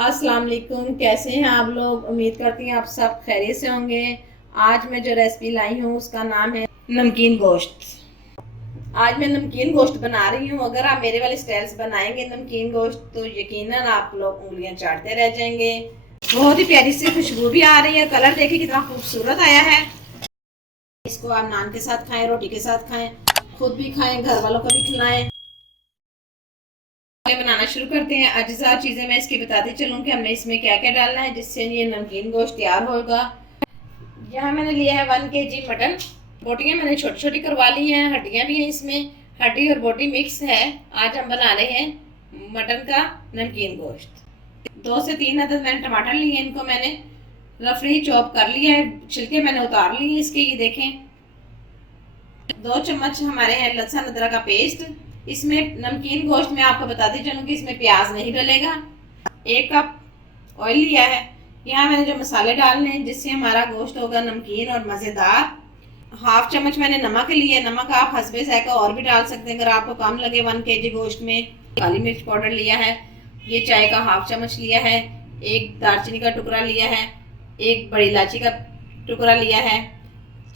अस्सलाम वालेकुम। कैसे हैं आप लोग? उम्मीद करती हैं आप सब खैरियत से होंगे। आज मैं जो रेसिपी लाई हूँ उसका नाम है नमकीन गोश्त। आज मैं नमकीन गोश्त बना रही हूँ। अगर आप मेरे वाले स्टाइल से बनाएंगे नमकीन गोश्त तो यकीनन आप लोग उंगलियां चाटते रह जाएंगे। बहुत ही प्यारी सी खुशबू भी आ रही है। कलर देखिए कितना खूबसूरत आया है। इसको आप नान के साथ खाएं, रोटी के साथ खाएं, खुद भी खाएं, घर वालों को भी खिलाएं। बनाना शुरू करते हैं। अज्जा चीजें मैं इसकी बताती चलूँ कि हमने इसमें क्या क्या डालना है जिससे ये नमकीन गोश्त तैयार होगा। यहाँ मैंने लिया है 1 kg मटन। बोटियां मैंने छोटी छोटी करवा ली हैं, हड्डियां भी हैं इसमें। हड्डी और बोटी मिक्स है। आज हम बना रहे हैं मटन का नमकीन गोश्त। 2 से 3 अदद मैंने टमाटर लिए हैं, इनको मैंने रफली चॉप कर लिया है, छिलके मैंने उतार लिए इसके। ये देखें, 2 चम्मच हमारे हैं लहसुन अदरक का पेस्ट। इसमें नमकीन गोश्त में आपको बताती चलूँ कि इसमें प्याज नहीं डलेगा। 1 कप ऑयल लिया है। यहाँ मैंने जो मसाले डालने हैं जिससे हमारा गोश्त होगा नमकीन और मज़ेदार। 1/2 चम्मच मैंने नमक लिया। नमक आप हस्बे जायका और भी डाल सकते हैं अगर आपको कम लगे 1 kg गोश्त में। काली मिर्च पाउडर लिया है, ये चाय का 1/2 चम्मच लिया है। 1 दालचीनी का टुकड़ा लिया है। 1 बड़ी इलायची का टुकड़ा लिया है।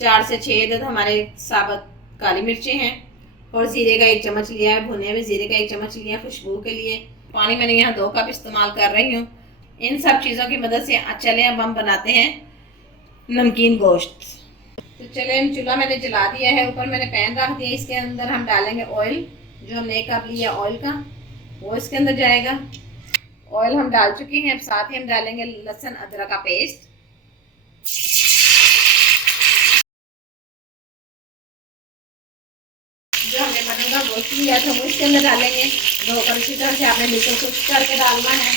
4 से 6 अदद हमारे साबुत काली मिर्चें हैं। और जीरे का 1 चम्मच लिया है। भुने हुए जीरे का 1 चम्मच लिया खुशबू के लिए। पानी मैंने यहाँ 2 कप इस्तेमाल कर रही हूँ। इन सब चीज़ों की मदद से चले अब हम बनाते हैं नमकीन गोश्त। तो चले, चूल्हा मैंने जला दिया है। ऊपर मैंने पैन रख दिया। इसके अंदर हम डालेंगे ऑयल। जो हमने 1 कप लिया ऑयल का वो इसके अंदर जाएगा। ऑयल हम डाल चुके हैं। अब साथ ही हम डालेंगे लहसुन अदरक का पेस्ट। जो हमने मटन का गोश्त लिया था वो इसके अंदर डालेंगे। धोकर इसी तरह से आपने बिल्कुल खुश्क करके डालना है।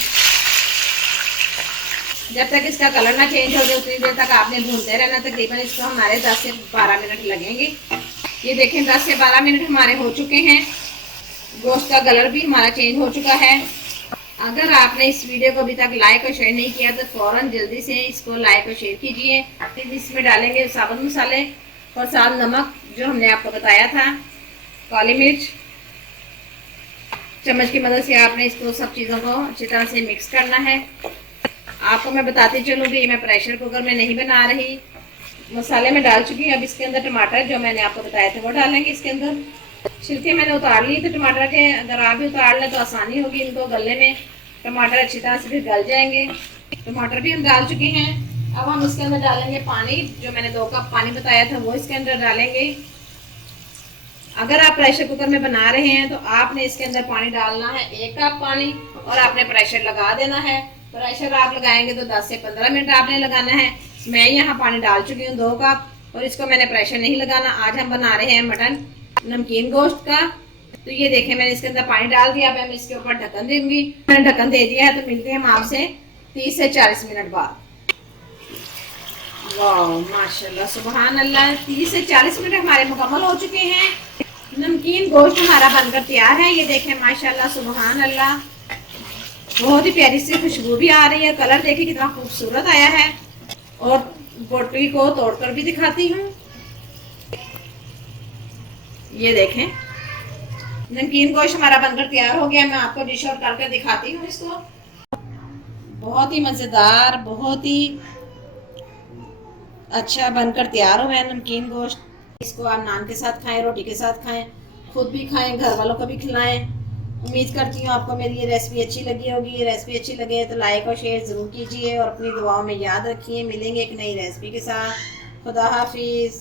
जब तक इसका कलर ना चेंज हो जाए उतनी देर तक आपने भूनते रहना। तकरीबन इसको हमारे 10 से 12 मिनट लगेंगे। ये देखें 10 से 12 मिनट हमारे हो चुके हैं। गोश्त का कलर भी हमारा चेंज हो चुका है। अगर आपने इस वीडियो को अभी तक लाइक और शेयर नहीं किया तो फौरन जल्दी से इसको लाइक और शेयर कीजिए। इसमें डालेंगे साबुत मसाले और साथ नमक जो हमने आपको बताया था, काली मिर्च। चम्मच की मदद से आपने इसको सब चीज़ों को अच्छी तरह से मिक्स करना है। आपको मैं बताती चलूँ कि मैं प्रेशर कुकर में नहीं बना रही। मसाले में डाल चुकी हूँ। अब इसके अंदर टमाटर जो मैंने आपको बताया था वो डालेंगे इसके अंदर। छिलके मैंने उतार लिए थे टमाटर के। अगर आप भी उतार लें तो आसानी होगी इनको गलने में। टमाटर अच्छी तरह से फिर गल जाएंगे। टमाटर भी हम डाल चुके हैं। अब हम इसके अंदर डालेंगे पानी। जो मैंने 2 कप पानी बताया था वो इसके अंदर डालेंगे। अगर आप प्रेशर कुकर में बना रहे हैं तो आपने इसके अंदर पानी डालना है 1 कप पानी और आपने प्रेशर लगा देना है। प्रेशर आप लगाएंगे तो 10 से 15 मिनट आपने लगाना है। मैं यहाँ पानी डाल चुकी हूँ 2 कप और इसको मैंने प्रेशर नहीं लगाना। आज हम बना रहे हैं मटन नमकीन गोश्त का। तो ये देखें मैंने इसके अंदर पानी डाल दिया। अब मैं इसके ऊपर ढक्कन दूंगी। मैंने ढक्कन दे दिया है। तो मिलते हैं हम आपसे 30 से 40 मिनट बाद। वाह माशाल्लाह सुबहान अल्लाह, 30 से 40 मिनट हमारे मुकम्मल हो चुके हैं। नमकीन गोश्त हमारा बनकर तैयार है। ये देखें माशाल्लाह सुबहान अल्लाह, बहुत ही प्यारी सी खुशबू भी आ रही है। कलर देखिए कितना खूबसूरत आया है। और बोटी को तोड़कर भी दिखाती हूँ। ये देखें नमकीन गोश्त हमारा बनकर तैयार हो गया। मैं आपको डिश आउट करके दिखाती हूँ इसको। बहुत ही मज़ेदार, बहुत ही अच्छा बनकर तैयार हुआ है नमकीन गोश्त। इसको आप नान के साथ खाएं, रोटी के साथ खाएं, खुद भी खाएं, घर वालों को भी खिलाएं। उम्मीद करती हूँ आपको मेरी ये रेसिपी अच्छी लगी होगी। ये रेसिपी अच्छी लगे तो लाइक और शेयर ज़रूर कीजिए और अपनी दुआओं में याद रखिए। मिलेंगे एक नई रेसिपी के साथ। खुदा हाफिज़।